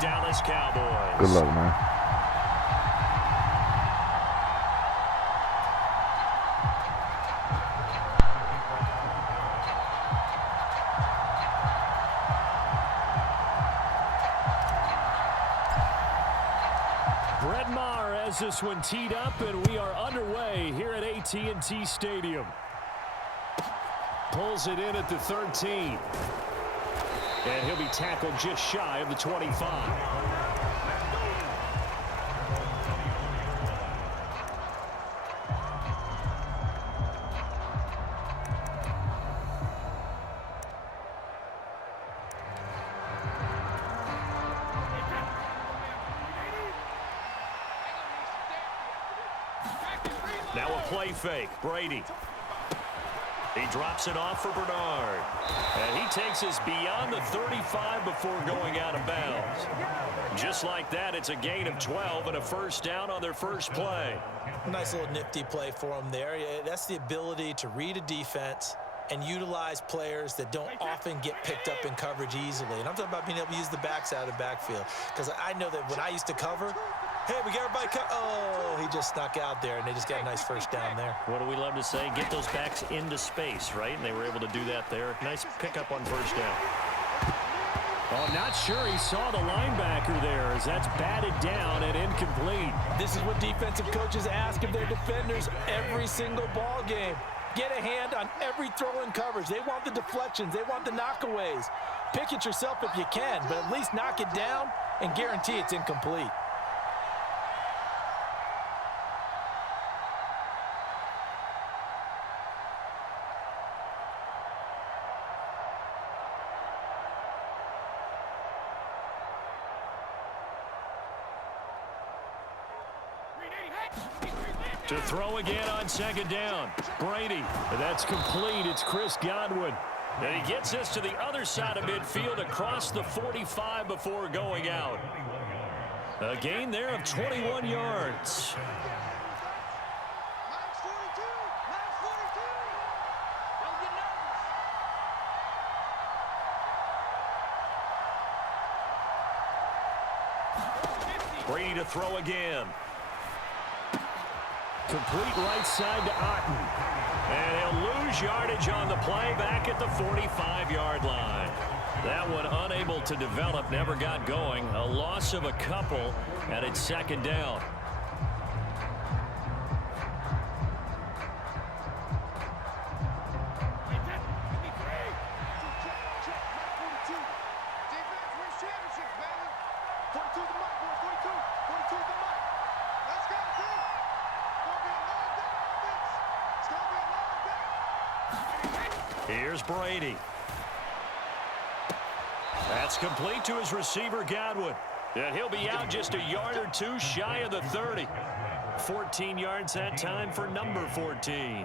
Dallas Cowboys. Good luck, man. Brett Maher has this one teed up, and we are underway here at AT&T Stadium. Pulls it in at the 13. And he'll be tackled just shy of the 25. Now a play fake. Brady. He drops it off for Bernard. And he takes us beyond the 35 before going out of bounds. Just like that, it's a gain of 12 and a first down on their first play. Nice little nifty play for him there. That's the ability to read a defense and utilize players that don't often get picked up in coverage easily. And I'm talking about being able to use the backs out of the backfield. Because I know that when I used to cover, hey, we got everybody oh, he just snuck out there, and they just got a nice first down there. What do we love to say? Get those backs into space, right? And they were able to do that there. Nice pickup on first down. Oh, not sure he saw the linebacker there as that's batted down and incomplete. This is what defensive coaches ask of their defenders every single ball game. Get a hand on every throw in coverage. They want the deflections. They want the knockaways. Pick it yourself if you can, but at least knock it down and guarantee it's incomplete. To throw again on second down. Brady. That's complete. It's Chris Godwin. And he gets us to the other side of midfield across the 45 before going out. A gain there of 21 yards. Brady to throw again. Complete right side to Otten. And he'll lose yardage on the play back at the 45-yard line. That one unable to develop, never got going. A loss of a couple, and it's second down. Here's Brady. That's complete to his receiver, Godwin. And he'll be out just a yard or two shy of the 30. 14 yards that time for number 14.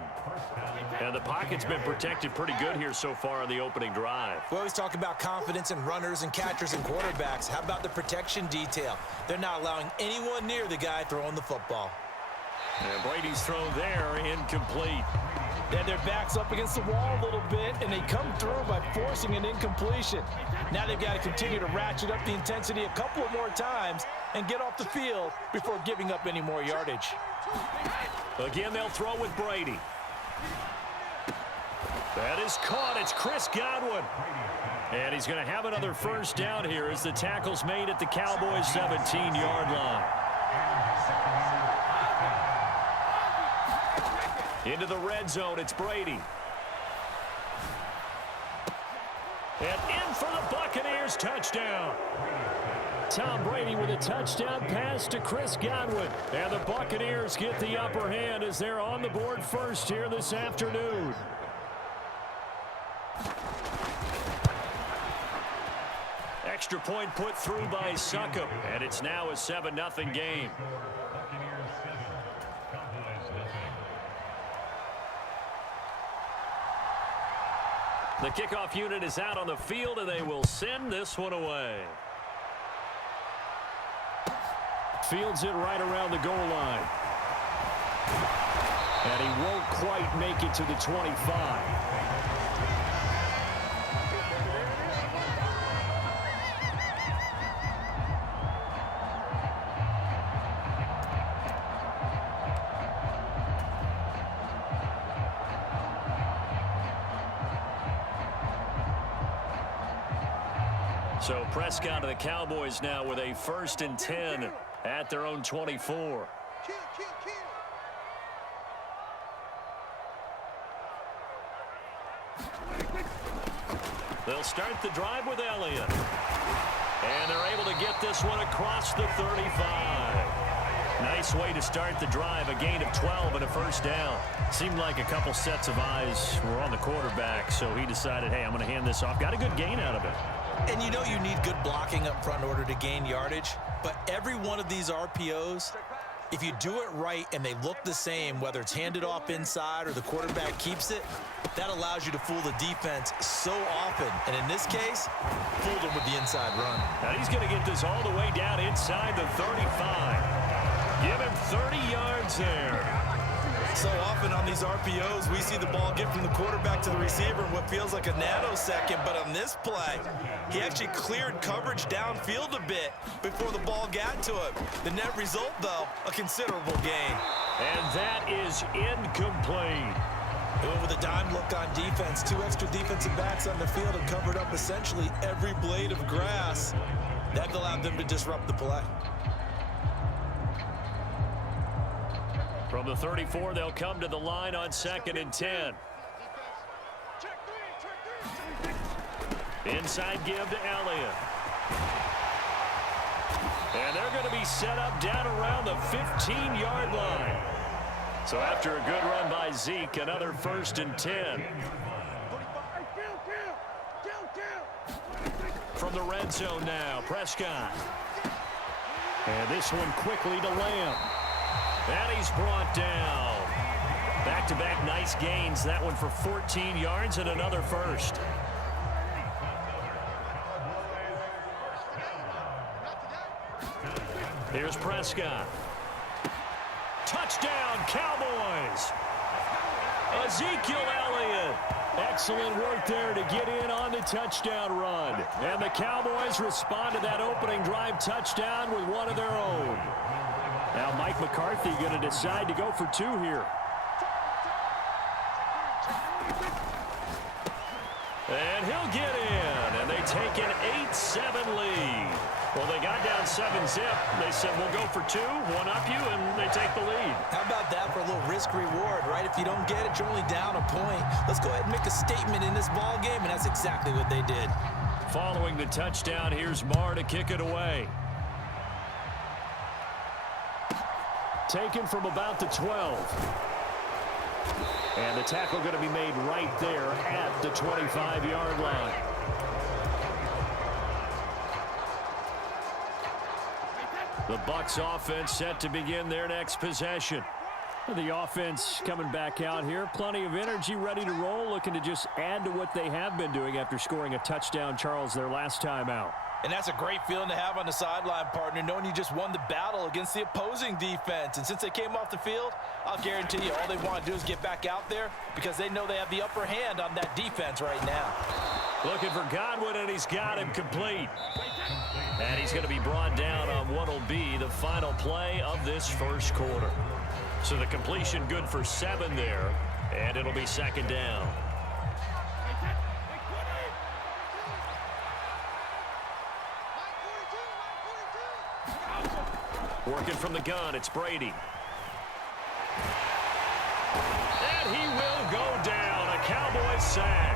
And the pocket's been protected pretty good here so far on the opening drive. We always talk about confidence in runners and catchers and quarterbacks. How about the protection detail? They're not allowing anyone near the guy throwing the football. And Brady's throw there, incomplete. Then their back's up against the wall a little bit, and they come through by forcing an incompletion. Now they've got to continue to ratchet up the intensity a couple of more times and get off the field before giving up any more yardage. Again, they'll throw with Brady. That is caught. It's Chris Godwin. And he's going to have another first down here as the tackle's made at the Cowboys' 17-yard line. Into the red zone, it's Brady. And in for the Buccaneers, touchdown. Tom Brady with a touchdown pass to Chris Godwin. And the Buccaneers get the upper hand as they're on the board first here this afternoon. Extra point put through by Succop. And it's now a 7-0 game. The kickoff unit is out on the field, and they will send this one away. Fields it right around the goal line. And he won't quite make it to the 25. So Prescott of the Cowboys now with a 1st and 10 at their own 24. They'll start the drive with Elliott. And they're able to get this one across the 35. Nice way to start the drive. A gain of 12 and a 1st down. Seemed like a couple sets of eyes were on the quarterback, so he decided, hey, I'm going to hand this off. Got a good gain out of it. And you know you need good blocking up front in order to gain yardage. But every one of these RPOs, if you do it right and they look the same, whether it's handed off inside or the quarterback keeps it, that allows you to fool the defense so often. And in this case, fooled him with the inside run. Now he's going to get this all the way down inside the 35. Give him 30 yards there. So often on these RPOs, we see the ball get from the quarterback to the receiver in what feels like a nanosecond. But on this play, he actually cleared coverage downfield a bit before the ball got to him. The net result, though, a considerable gain. And that is incomplete. He went with a dime look on defense. 2 extra defensive backs on the field and covered up essentially every blade of grass. That allowed them to disrupt the play. From the 34, they'll come to the line on 2nd and 10. Inside give to Elliott. And they're going to be set up down around the 15-yard line. So after a good run by Zeke, another 1st and 10. From the red zone now, Prescott. And this one quickly to Lamb. And he's brought down. Back-to-back nice gains. That one for 14 yards and another 1st. Here's Prescott. Touchdown, Cowboys. Ezekiel Elliott. Excellent work there to get in on the touchdown run. And the Cowboys respond to that opening drive touchdown with one of their own. Now Mike McCarthy going to decide to go for 2 here. And he'll get in. And they take an 8-7 lead. Well, they got down 7-zip. They said, we'll go for 2, one up you, and they take the lead. How about that for a little risk-reward, right? If you don't get it, you're only down a point. Let's go ahead and make a statement in this ball game, and that's exactly what they did. Following the touchdown, here's Marr to kick it away. Taken from about the 12. And the tackle going to be made right there at the 25-yard line. The Bucs offense set to begin their next possession. The offense coming back out here. Plenty of energy, ready to roll, looking to just add to what they have been doing after scoring a touchdown, Charles, their last time out. And that's a great feeling to have on the sideline, partner, knowing you just won the battle against the opposing defense. And since they came off the field, I'll guarantee you all they want to do is get back out there because they know they have the upper hand on that defense right now. Looking for Godwin, and he's got him complete. And he's going to be brought down on what will be the final play of this first quarter. So the completion good for 7 there, and it'll be 2nd down. Working from the gun, it's Brady. And he will go down, a Cowboys sack.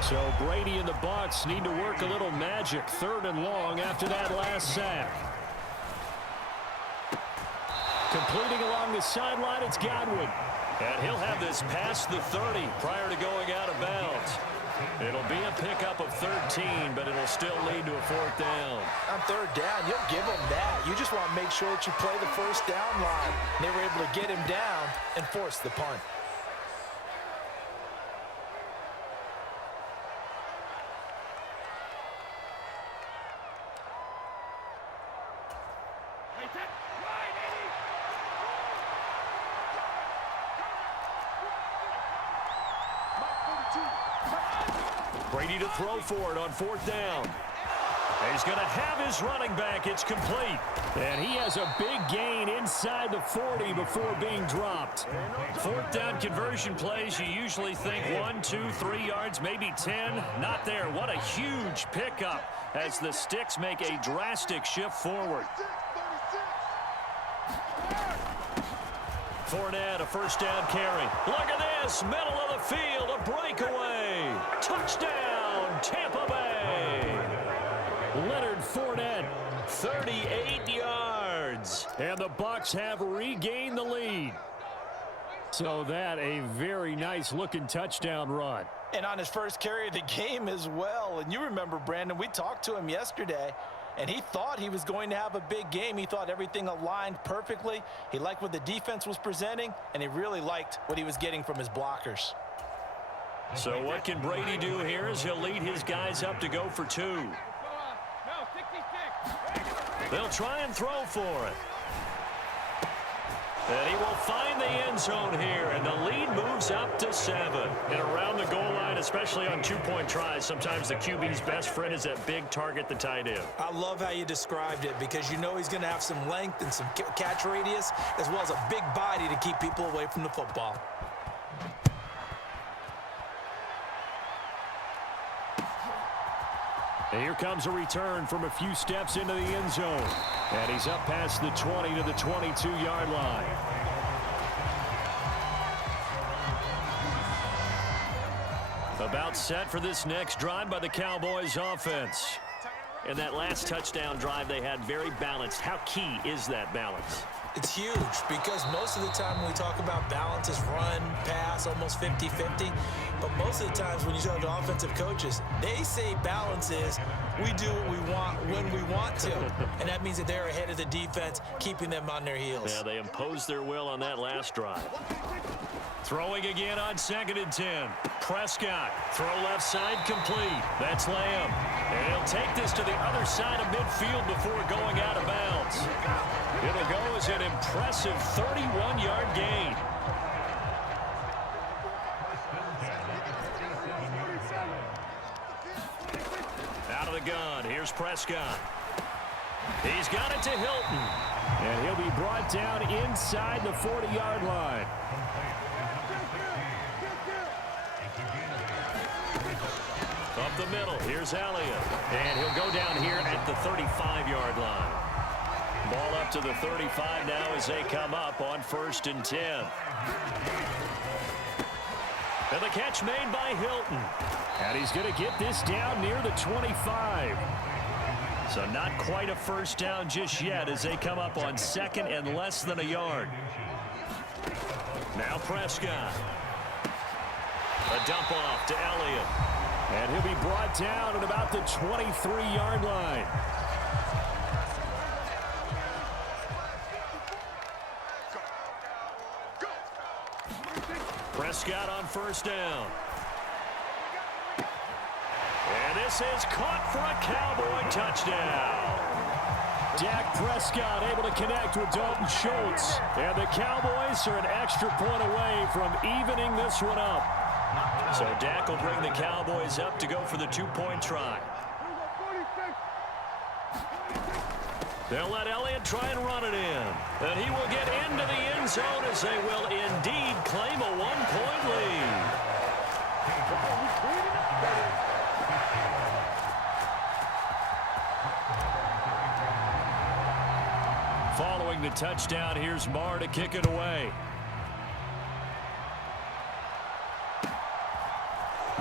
So Brady and the Bucs need to work a little magic, 3rd and long after that last sack. Completing along the sideline, it's Godwin. And he'll have this past the 30 prior to going out of bounds. It'll be a pickup of 13, but it'll still lead to a 4th down. On 3rd down, you'll give them that. You just want to make sure that you play the 1st down line. They were able to get him down and force the punt. Brady to throw for it on 4th down. And he's going to have his running back. It's complete. And he has a big gain inside the 40 before being dropped. 4th down conversion plays, you usually think 1, 2, 3 yards, maybe 10. Not there. What a huge pickup as the sticks make a drastic shift forward. Fournette, a first down carry. Look at this, middle of the field, a breakaway. Touchdown, Tampa Bay. Leonard Fournette, 38 yards. And the Bucs have regained the lead. So that a very nice looking touchdown run. And on his first carry of the game as well. And you remember, Brandon, we talked to him yesterday, and he thought he was going to have a big game. He thought everything aligned perfectly. He liked what the defense was presenting, and he really liked what he was getting from his blockers. So what can Brady do here as he'll lead his guys up to go for two? They'll try and throw for it. And he will find the end zone here, and the lead moves up to 7. And around the goal line, especially on two-point tries, sometimes the QB's best friend is that big target, the tight end. I love how you described it, because you know he's going to have some length and some catch radius, as well as a big body to keep people away from the football. And here comes a return from a few steps into the end zone. And he's up past the 20 to the 22-yard line. About set for this next drive by the Cowboys offense. In that last touchdown drive, they had very balanced. How key is that balance? It's huge, because most of the time when we talk about balance is run, pass, almost 50-50. But most of the times when you talk to offensive coaches, they say balance is we do what we want when we want to. And that means that they're ahead of the defense, keeping them on their heels. Yeah, they imposed their will on that last drive. Throwing again on 2nd and 10. Prescott, throw left side complete. That's Lamb. And he'll take this to the other side of midfield before going out of bounds. It'll go as an impressive 31-yard gain. Out of the gun, here's Prescott. He's got it to Hilton. And he'll be brought down inside the 40-yard line. Up the middle, here's Elliott. And he'll go down here at the 35-yard line. Ball up to the 35 now as they come up on 1st and 10. And the catch made by Hilton. And he's going to get this down near the 25. So not quite a first down just yet as they come up on 2nd and less than a yard. Now Prescott. A dump off to Elliott. And he'll be brought down at about the 23-yard line. Prescott on 1st down. And this is caught for a Cowboy touchdown. Dak Prescott able to connect with Dalton Schultz. And the Cowboys are an extra point away from evening this one up. So Dak will bring the Cowboys up to go for the two-point try. They'll let Elliott try and run it in. And he will get into the end zone as they will indeed claim a one-point lead. Following the touchdown, here's Marr to kick it away.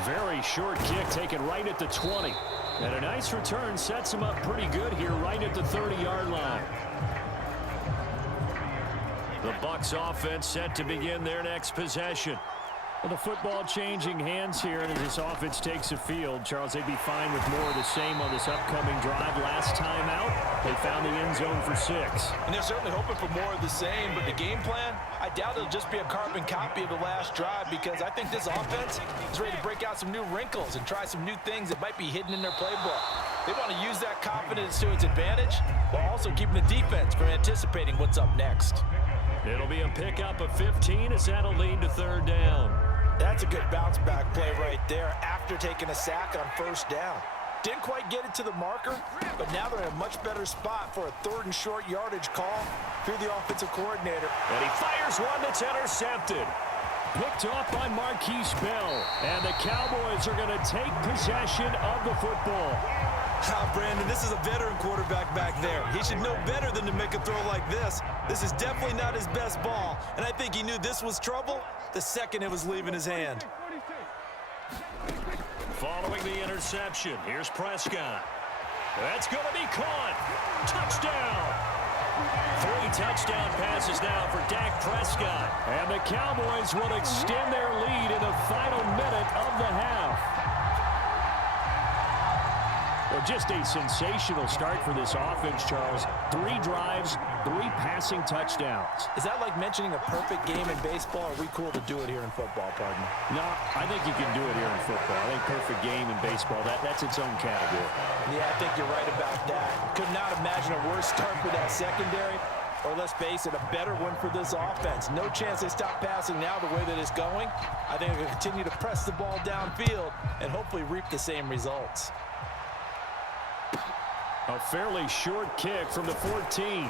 Very short kick taken right at the 20. And a nice return sets him up pretty good here right at the 30-yard line. The Bucs offense set to begin their next possession. Well, the football changing hands here as this offense takes the field. Charles, they'd be fine with more of the same on this upcoming drive. Last time out, they found the end zone for 6. And they're certainly hoping for more of the same, but the game plan, I doubt it'll just be a carbon copy of the last drive, because I think this offense is ready to break out some new wrinkles and try some new things that might be hidden in their playbook. They want to use that confidence to its advantage while also keeping the defense from anticipating what's up next. It'll be a pickup of 15 as that'll lead to 3rd down. That's a good bounce back play right there after taking a sack on 1st down. Didn't quite get it to the marker, but now they're in a much better spot for a 3rd and short yardage call through the offensive coordinator. And he fires one that's intercepted. Picked off by Marquise Bell. And the Cowboys are going to take possession of the football. Brandon, this is a veteran quarterback back there. He should know better than to make a throw like this. This is definitely not his best ball, and I think he knew this was trouble the second it was leaving his hand. Following the interception, here's Prescott. That's going to be caught. Touchdown. 3 touchdown passes now for Dak Prescott. And the Cowboys will extend their lead in the final minute of the half. Well, just a sensational start for this offense, Charles. 3 drives, 3 passing touchdowns. Is that like mentioning a perfect game in baseball? Or are we cool to do it here in football, pardon me? No, I think you can do it here in football. I think perfect game in baseball, that's its own category. Yeah, I think you're right about that. Could not imagine a worse start for that secondary, or let's face it, a better one for this offense. No chance they stop passing now the way that it's going. I think they're going to continue to press the ball downfield and hopefully reap the same results. A fairly short kick from the 14.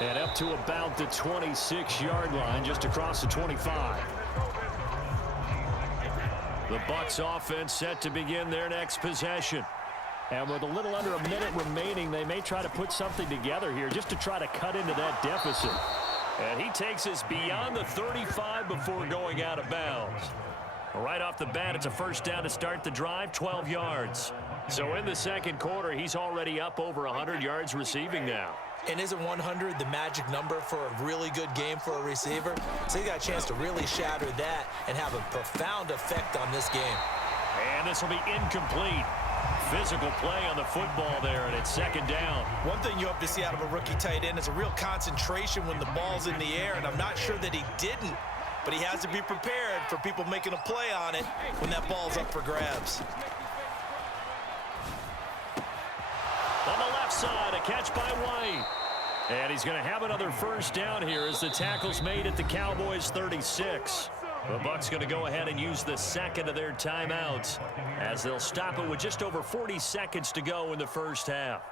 And up to about the 26-yard line, just across the 25. The Bucs offense set to begin their next possession. And with a little under a minute remaining, they may try to put something together here just to try to cut into that deficit. And he takes us beyond the 35 before going out of bounds. Right off the bat, it's a first down to start the drive, 12 yards. So in the second quarter, he's already up over 100 yards receiving now. And isn't 100 the magic number for a really good game for a receiver? So he got a chance to really shatter that and have a profound effect on this game. And this will be incomplete. Physical play on the football there, and it's second down. One thing you hope to see out of a rookie tight end is a real concentration when the ball's in the air, and I'm not sure that he didn't. But he has to be prepared for people making a play on it when that ball's up for grabs. On the left side, a catch by White. And he's going to have another first down here as the tackle's made at the Cowboys' 36. The Bucs going to go ahead and use the second of their timeouts as they'll stop it with just over 40 seconds to go in the first half.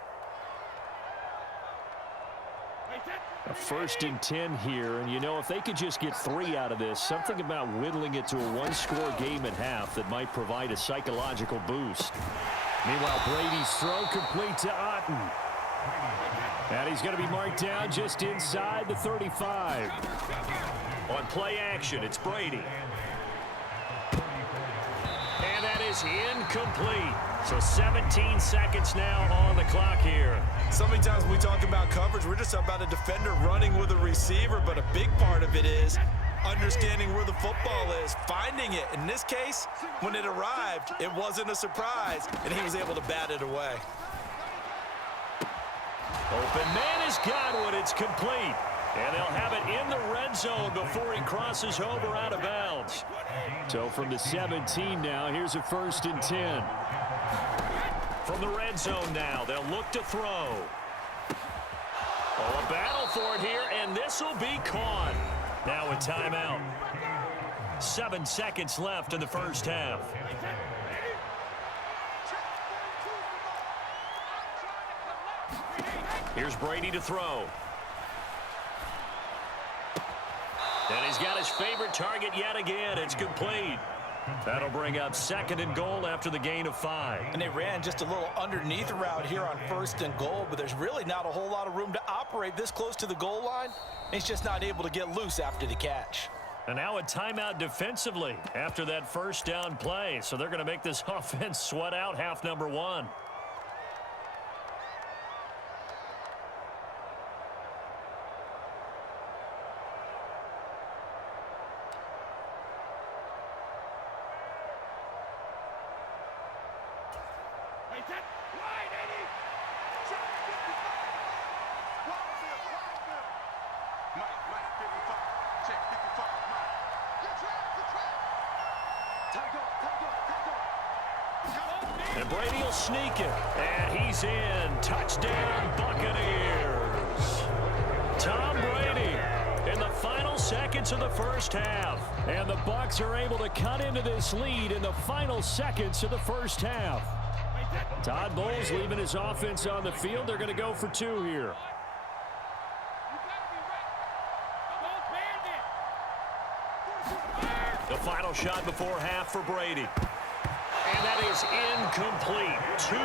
A 1st and 10 here, and you know, if they could just get 3 out of this, something about whittling it to a 1-score game at half that might provide a psychological boost. Meanwhile, Brady's throw complete to Otten. And he's going to be marked down just inside the 35. On play action, it's Brady. And that is incomplete. So 17 seconds now on the clock here. So many times when we talk about coverage, we're just about a defender running with a receiver, but a big part of it is understanding where the football is, finding it. In this case, when it arrived, it wasn't a surprise, and he was able to bat it away. Open man is Godwin. It's complete. And they'll have it in the red zone before he crosses over out of bounds. So from the 17 now, here's a 1st and 10. From the red zone now, they'll look to throw. Oh, a battle for it here, and this will be caught. Now a timeout. 7 seconds left in the first half. Here's Brady to throw. And he's got his favorite target yet again. It's complete. That'll bring up 2nd and goal after the gain of 5. And they ran just a little underneath route here on 1st and goal, but there's really not a whole lot of room to operate this close to the goal line. He's just not able to get loose after the catch. And now a timeout defensively after that first down play. So they're going to make this offense sweat out half number 1. And Brady will sneak it. And he's in. Touchdown, Buccaneers. Tom Brady in the final seconds of the first half. And the Bucs are able to cut into this lead in the final seconds of the first half. Todd Bowles leaving his offense on the field. They're going to go for 2 here. The final shot before half for Brady. And that is incomplete. 2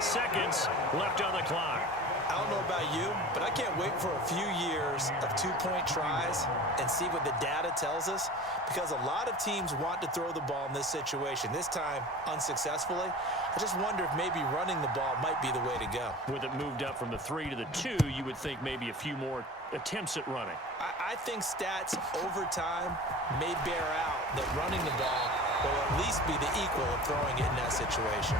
seconds left on the clock. I don't know about you, but I can't wait for a few years of two-point tries and see what the data tells us, because a lot of teams want to throw the ball in this situation, this time unsuccessfully. I just wonder if maybe running the ball might be the way to go. With it moved up from the 3 to the 2, you would think maybe a few more attempts at running. I think stats over time may bear out that running the ball will at least be the equal of throwing it in that situation.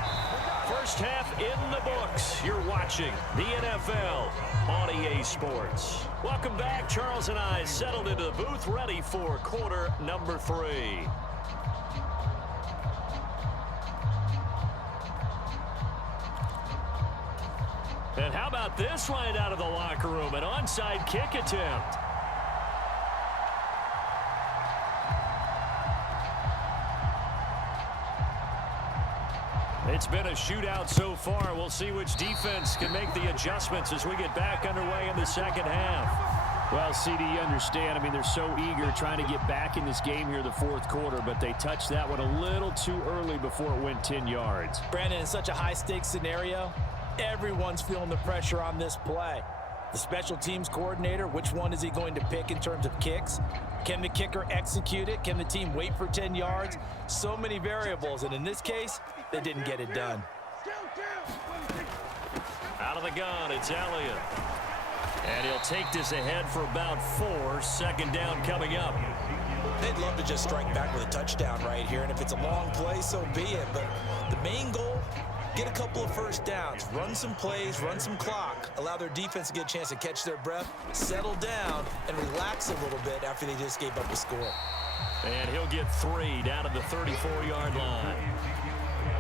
First half in the books. You're watching the NFL on EA Sports. Welcome back. Charles and I settled into the booth, ready for quarter number 3. And how about this right out of the locker room? An onside kick attempt. It's been a shootout so far. We'll see which defense can make the adjustments as we get back underway in the second half. Well, CD, you understand. I mean, they're so eager trying to get back in this game here in the fourth quarter, but they touched that one a little too early before it went 10 yards. Brandon, in such a high-stakes scenario, everyone's feeling the pressure on this play. The special teams coordinator, which one is he going to pick in terms of kicks? Can the kicker execute it? Can the team wait for 10 yards? So many variables, and in this case, they didn't get it done. Out of the gun, it's Elliott. And he'll take this ahead for about 4. Second down coming up. They'd love to just strike back with a touchdown right here, and if it's a long play, so be it. But the main goal, get a couple of first downs, run some plays, run some clock, allow their defense to get a chance to catch their breath, settle down, and relax a little bit after they just gave up a score. And he'll get 3 down to the 34-yard line.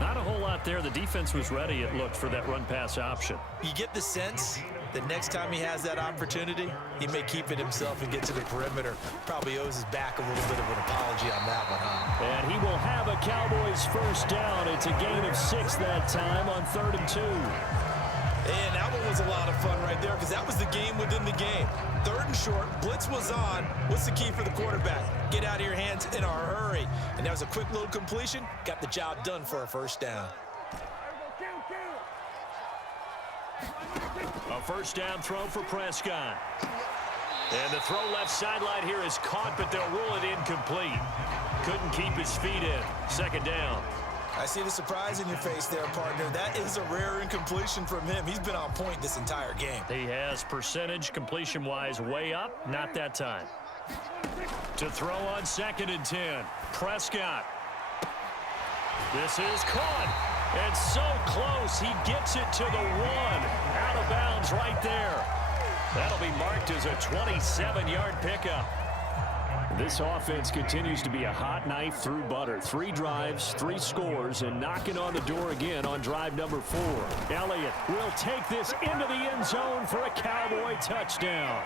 Not a whole lot there. The defense was ready, it looked, for that run-pass option. You get the sense that next time he has that opportunity, he may keep it himself and get to the perimeter. Probably owes his back a little bit of an apology on that one, huh? And he will have a Cowboys first down. It's a gain of 6 that time on 3rd and 2. And that one was a lot of fun right there, because that was the game within the game. 3rd and short, blitz was on. What's the key for the quarterback? Get out of your hands in a hurry. And that was a quick little completion. Got the job done for a first down. A first down throw for Prescott. And the throw left sideline here is caught, but they'll rule it incomplete. Couldn't keep his feet in. Second down. I see the surprise in your face there, partner. That is a rare incompletion from him. He's been on point this entire game. He has percentage completion-wise way up. Not that time. To throw on 2nd and 10. Prescott. This is caught. And so close, he gets it to the 1. Out of bounds right there. That'll be marked as a 27-yard pickup. This offense continues to be a hot knife through butter. 3 drives, 3 scores, and knocking on the door again on drive number 4. Elliott will take this into the end zone for a Cowboy touchdown.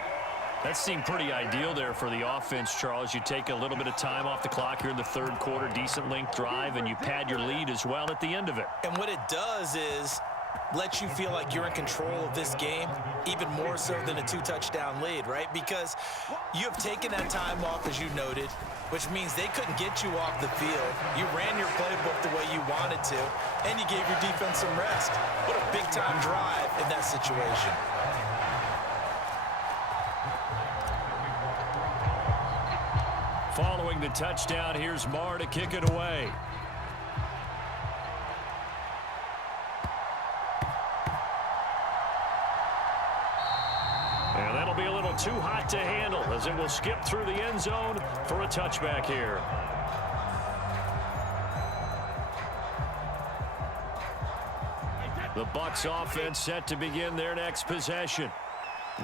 That seemed pretty ideal there for the offense, Charles. You take a little bit of time off the clock here in the 3rd quarter, decent length drive, and you pad your lead as well at the end of it. And what it does is let you feel like you're in control of this game, even more so than a 2-touchdown lead, right? Because you have taken that time off, as you noted, which means they couldn't get you off the field. You ran your playbook the way you wanted to, and you gave your defense some rest. What a big-time drive in that situation. Following the touchdown, here's Marr to kick it away. And that'll be a little too hot to handle as it will skip through the end zone for a touchback here. The Bucs offense set to begin their next possession.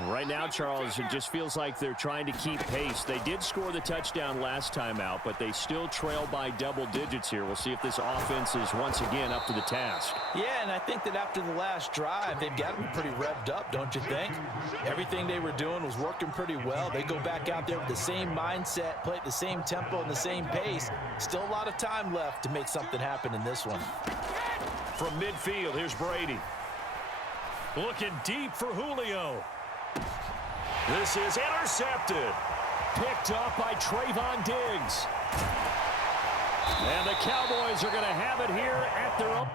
Right now, Charles, it just feels like they're trying to keep pace. They did score the touchdown last time out, but they still trail by double digits here. We'll see if this offense is once again up to the task. Yeah, and I think that after the last drive, they've got to be pretty revved up, don't you think? Everything they were doing was working pretty well. They go back out there with the same mindset, play at the same tempo and the same pace. Still a lot of time left to make something happen in this one. From midfield, here's Brady. Looking deep for Julio. This is intercepted. Picked up by Trayvon Diggs. And the Cowboys are going to have it here at their own.